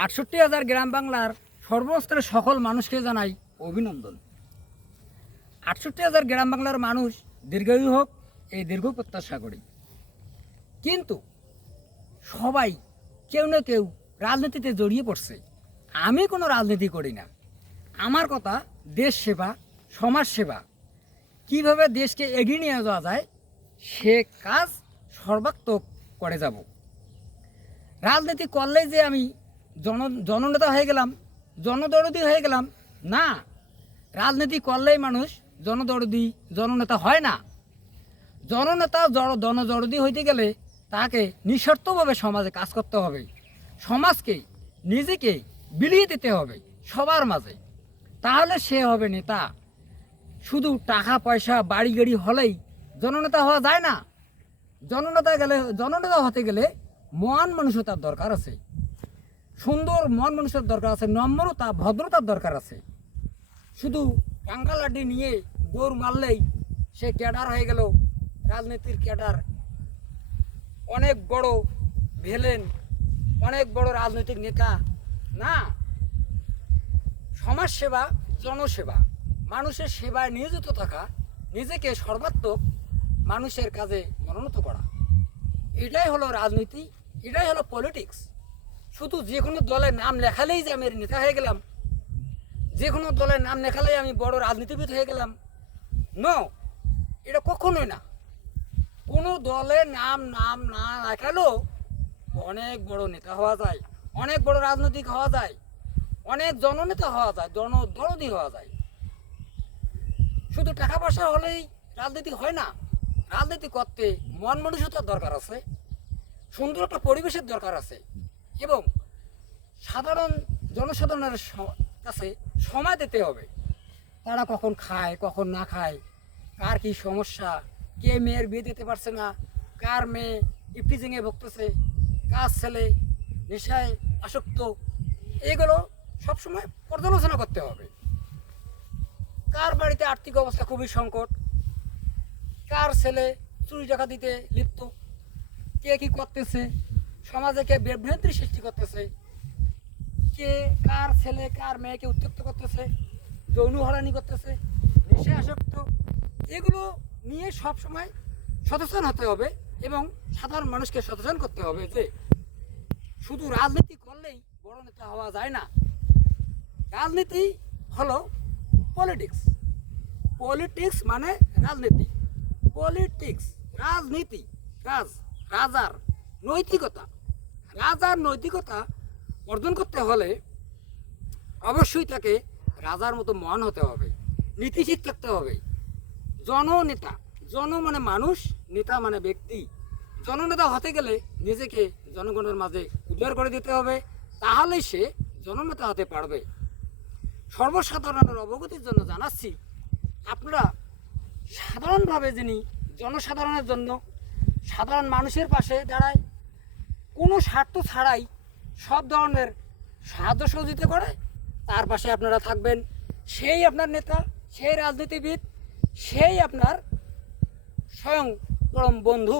৬৮,০০০ গ্রাম বাংলার সর্বস্তরের সকল মানুষকে জানাই অভিনন্দন। ৬৮,০০০ গ্রাম বাংলার মানুষ দীর্ঘায়ু হোক, এই দীর্ঘ প্রত্যাশা করি। কিন্তু সবাই কেউ না কেউ রাজনীতিতে জড়িয়ে পড়ছে। আমি কোনো রাজনীতি করি না। আমার কথা দেশ সেবা, সমাজ সেবা, কীভাবে দেশকে এগিয়ে নিয়ে যাওয়া যায় সে কাজ সর্বাত্মক করে যাব। রাজনীতি করলেই যে আমি জননেতা হয়ে গেলাম, জনদরদি হয়ে গেলাম, না। রাজনীতি করলেই মানুষ জনদরদি, জননেতা হয় না। জননেতা জনদরদি হইতে গেলে তাকে নিঃস্বার্থভাবে সমাজে কাজ করতে হবে, সমাজকে নিজেকে বিলিয়ে দিতে হবে সবার মাঝে, তাহলে সে হবে নেতা। শুধু টাকা পয়সা বাড়ি গাড়ি হলেই জননেতা হওয়া যায় না। জননেতা হতে গেলে মহান মানুষতার দরকার আছে, সুন্দর মন মানুষের দরকার আছে, নম্রতা ভদ্রতার দরকার আছে। শুধু টাঙ্গালাডি নিয়ে দৌড় মারলেই সে ক্যাডার হয়ে গেল, রাজনীতির ক্যাডার, অনেক বড় ভিলেন, অনেক বড় রাজনৈতিক নেতা না। সমাজ সেবা, জনসেবা, মানুষের সেবায় নিয়োজিত থাকা, নিজেকে সর্বাত্মক মানুষের কাজে মনোনীত করা, এটাই হলো রাজনীতি, এটাই হলো পলিটিক্স। শুধু যে কোনো দলের নাম লেখালেই যে আমি নেতা হয়ে গেলাম, যে কোনো দলের নাম লেখালেই আমি বড় রাজনীতিবিদ হয়ে গেলাম, নো, এটা কখনোই না। কোনো দলের নাম না লেখালেও অনেক বড় নেতা হওয়া যায়, অনেক বড় রাজনৈতিক হওয়া যায়, অনেক জননেতা হওয়া যায়, জনদরদি হওয়া যায়। শুধু টাকা পয়সা হলেই রাজনীতি হয় না। রাজনীতি করতে মন মানসিকতার দরকার আছে, সুন্দর একটা পরিবেশের দরকার আছে, এবং সাধারণ জনসাধারণের কাছে সময় দিতে হবে। তারা কখন খায়, কখন না খায়, কার কী সমস্যা, কে মেয়ের বিয়ে দিতে পারছে না, কার মেয়ে ইফটিজিংয়ে ভুগতেছে, কার ছেলে নেশায় আসক্ত, এগুলো সবসময় পর্যালোচনা করতে হবে। কার বাড়িতে আর্থিক অবস্থা খুবই সংকট, কার ছেলে চুরি ডাকাতিতে লিপ্ত, কে কী করতেছে, সমাজে কে বিভ্রান্তির সৃষ্টি করতেছে, কে কার ছেলে কার মেয়েকে উত্ত্যক্ত করতেছে, যৌন হয়রানি করতেছে, নেশায় আসক্ত, এগুলো নিয়ে সবসময় সচেতন হতে হবে এবং সাধারণ মানুষকে সচেতন করতে হবে যে শুধু রাজনীতি করলেই বড় নেতা হওয়া যায় না। রাজনীতি হলো পলিটিক্স, পলিটিক্স মানে রাজনীতি, পলিটিক্স রাজনীতি, রাজার নৈতিকতা, রাজার নৈতিকতা অর্জন করতে হলে অবশ্যই তাকে রাজার মতো মহান হতে হবে, নীতিশীল থাকতে হবে। জননেতা, জন মানে মানুষ, নেতা মানে ব্যক্তি। জননেতা হতে গেলে নিজেকে জনগণের মাঝে উদ্ধার করে দিতে হবে, তাহলেই সে জননেতা হতে পারবে। সর্বসাধারণের অবগতির জন্য জানাচ্ছি, আপনারা সাধারণভাবে যিনি জনসাধারণের জন্য, সাধারণ মানুষের পাশে দাঁড়ায়, কোনো স্বার্থ ছাড়াই সব ধরনের সাহায্য সহযোগিতা করে, তার পাশে আপনারা থাকবেন। সেই আপনার নেতা, সেই রাজনীতিবিদ, সেই আপনার স্বয়ং পরম বন্ধু।